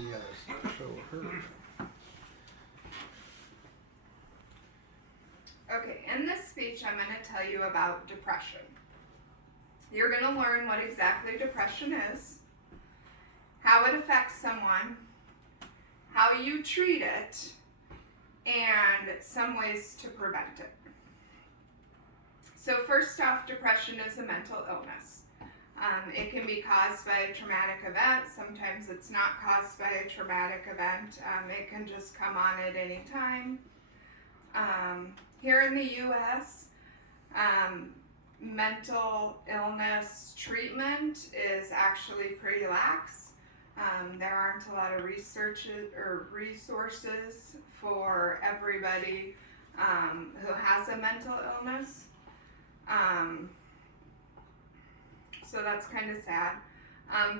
show her. Okay, in this speech I'm going to tell you about depression. You're going to learn what exactly depression is, how it affects someone, how you treat it, and some ways to prevent it. So first off, depression is a mental illness. It can be caused by a traumatic event. Sometimes it's not caused by a traumatic event. It can just come on at any time. Here in the U.S., mental illness treatment is actually pretty lax. There aren't a lot of research or resources for everybody who has a mental illness. So that's kind of sad.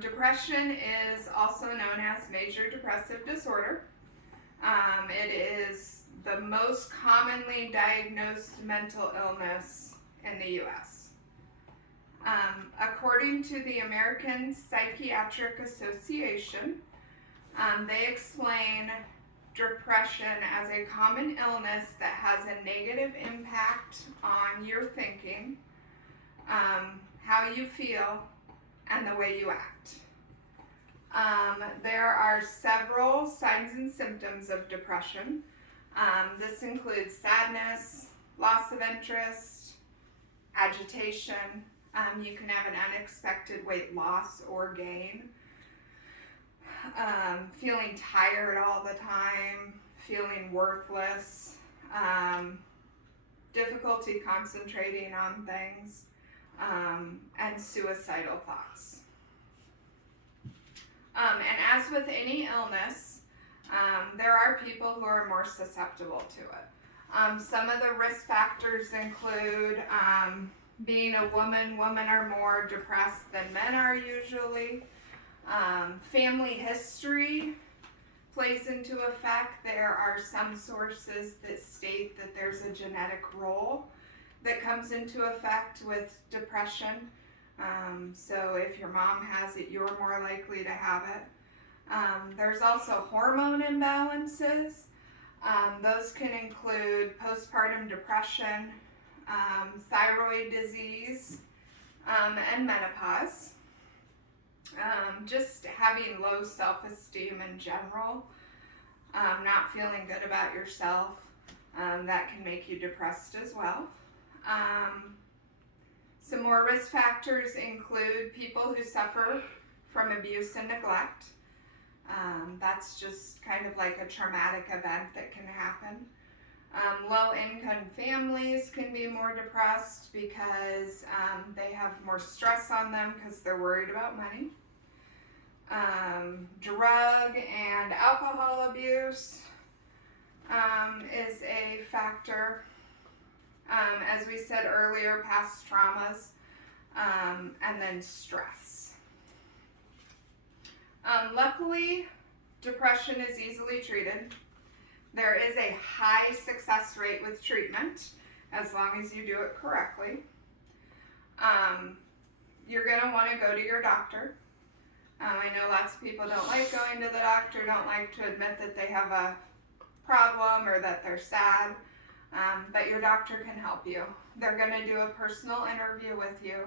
Depression is also known as major depressive disorder. It is the most commonly diagnosed mental illness in the U.S. According to the American Psychiatric Association, they explain depression as a common illness that has a negative impact on your thinking, how you feel, and the way you act. There are several signs and symptoms of depression. This includes sadness, loss of interest, agitation. You can have an unexpected weight loss or gain. Feeling tired all the time, feeling worthless, difficulty concentrating on things, and suicidal thoughts. And as with any illness, there are people who are more susceptible to it. Some of the risk factors include being a woman. Women are more depressed than men are usually. Family history plays into effect. There are some sources that state that there's a genetic role that comes into effect with depression. So if your mom has it, you're more likely to have it. There's also hormone imbalances. Those can include postpartum depression, thyroid disease, and menopause. Just having low self-esteem in general, not feeling good about yourself, that can make you depressed as well. Some more risk factors include people who suffer from abuse and neglect. That's just kind of like a traumatic event that can happen. Low-income families can be more depressed because they have more stress on them because they're worried about money. Drug and alcohol abuse is a factor. As we said earlier, past traumas, and then stress. Luckily, depression is easily treated. There is a high success rate with treatment as long as you do it correctly. You're going to want to go to your doctor. I know lots of people don't like going to the doctor, don't like to admit that they have a problem or that they're sad, but your doctor can help you. They're going to do a personal interview with you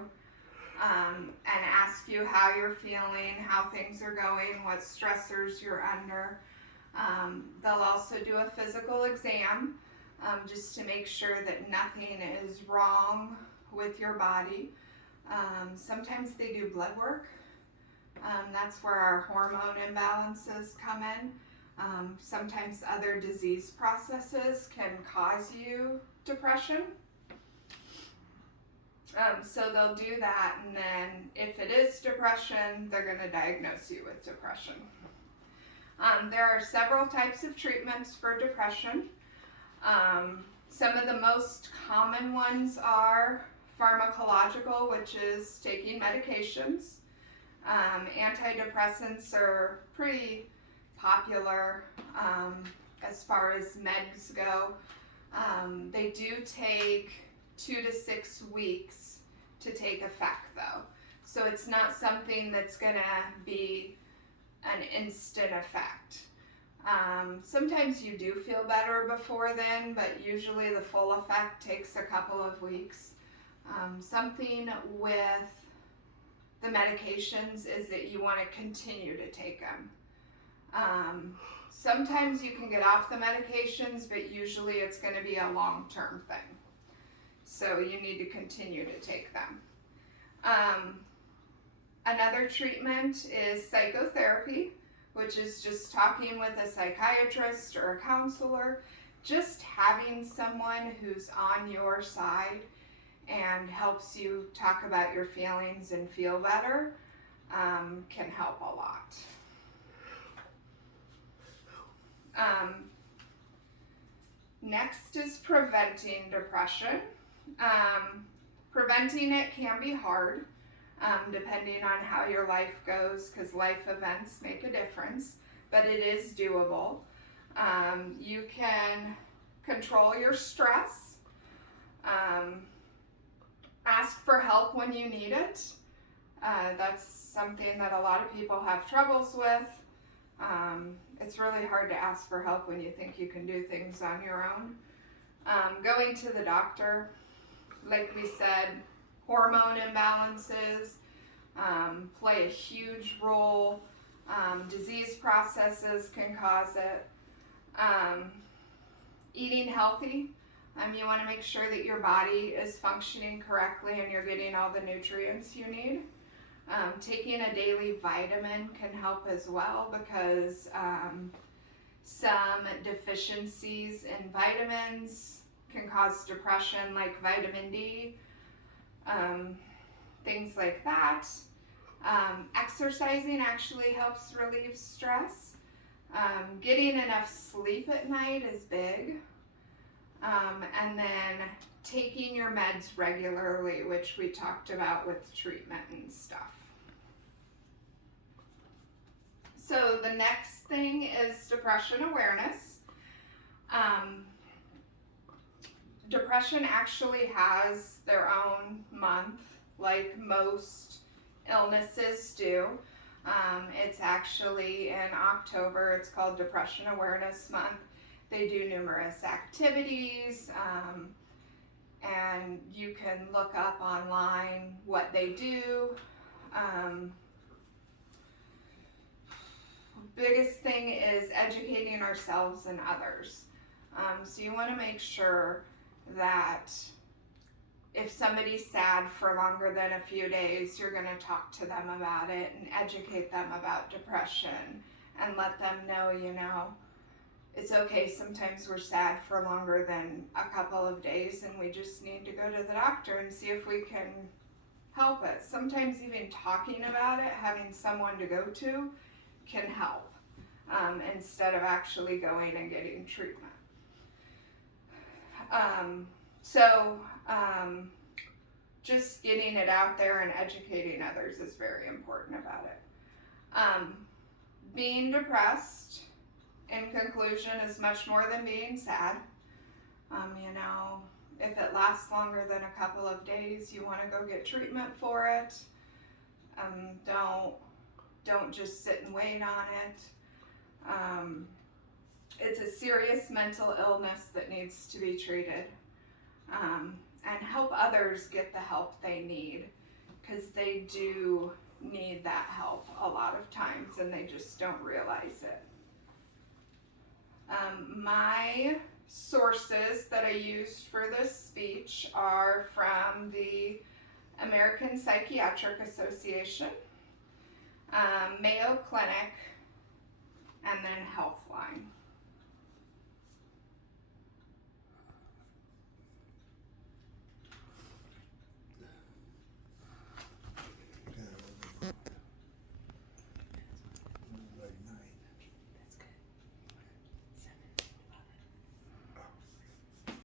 and ask you how you're feeling, how things are going, what stressors you're under. They'll also do a physical exam just to make sure that nothing is wrong with your body. Sometimes they do blood work. That's where our hormone imbalances come in. Sometimes other disease processes can cause you depression. So they'll do that, and then if it is depression, they're going to diagnose you with depression. There are several types of treatments for depression. Some of the most common ones are pharmacological, which is taking medications. Antidepressants are pretty popular as far as meds go. They do take 2 to 6 weeks to take effect though. So it's not something that's going to be an instant effect. Sometimes you do feel better before then, but usually the full effect takes a couple of weeks. Something with the medications is that you want to continue to take them. Sometimes you can get off the medications, but usually it's going to be a long-term thing. So you need to continue to take them. Another treatment is psychotherapy, which is just talking with a psychiatrist or a counselor, just having someone who's on your side and helps you talk about your feelings and feel better, can help a lot. Next is preventing depression. Preventing it can be hard, depending on how your life goes, because life events make a difference, but it is doable. You can control your stress, ask for help when you need it. That's something that a lot of people have troubles with. It's really hard to ask for help when you think you can do things on your own. Going to the doctor, like we said, hormone imbalances play a huge role. Disease processes can cause it. Eating healthy. You want to make sure that your body is functioning correctly and you're getting all the nutrients you need. Taking a daily vitamin can help as well, because some deficiencies in vitamins can cause depression, like vitamin D, things like that. Exercising actually helps relieve stress. Getting enough sleep at night is big. And then taking your meds regularly, which we talked about with treatment and stuff. So the next thing is depression awareness. Depression actually has their own month, like most illnesses do. It's actually in October. It's called Depression Awareness Month. They do numerous activities, and you can look up online what they do. Biggest thing is educating ourselves and others. So you want to make sure that if somebody's sad for longer than a few days, you're going to talk to them about it and educate them about depression and let them know, it's okay. Sometimes we're sad for longer than a couple of days and we just need to go to the doctor and see if we can help it. Sometimes even talking about it, having someone to go to, can help instead of actually going and getting treatment. Just getting it out there and educating others is very important about it. Being depressed, in conclusion, is much more than being sad. If it lasts longer than a couple of days, you want to go get treatment for it. Don't just sit and wait on it. It's a serious mental illness that needs to be treated. And help others get the help they need, because they do need that help a lot of times and they just don't realize it. My sources that I used for this speech are from the American Psychiatric Association, Mayo Clinic, and then Healthline.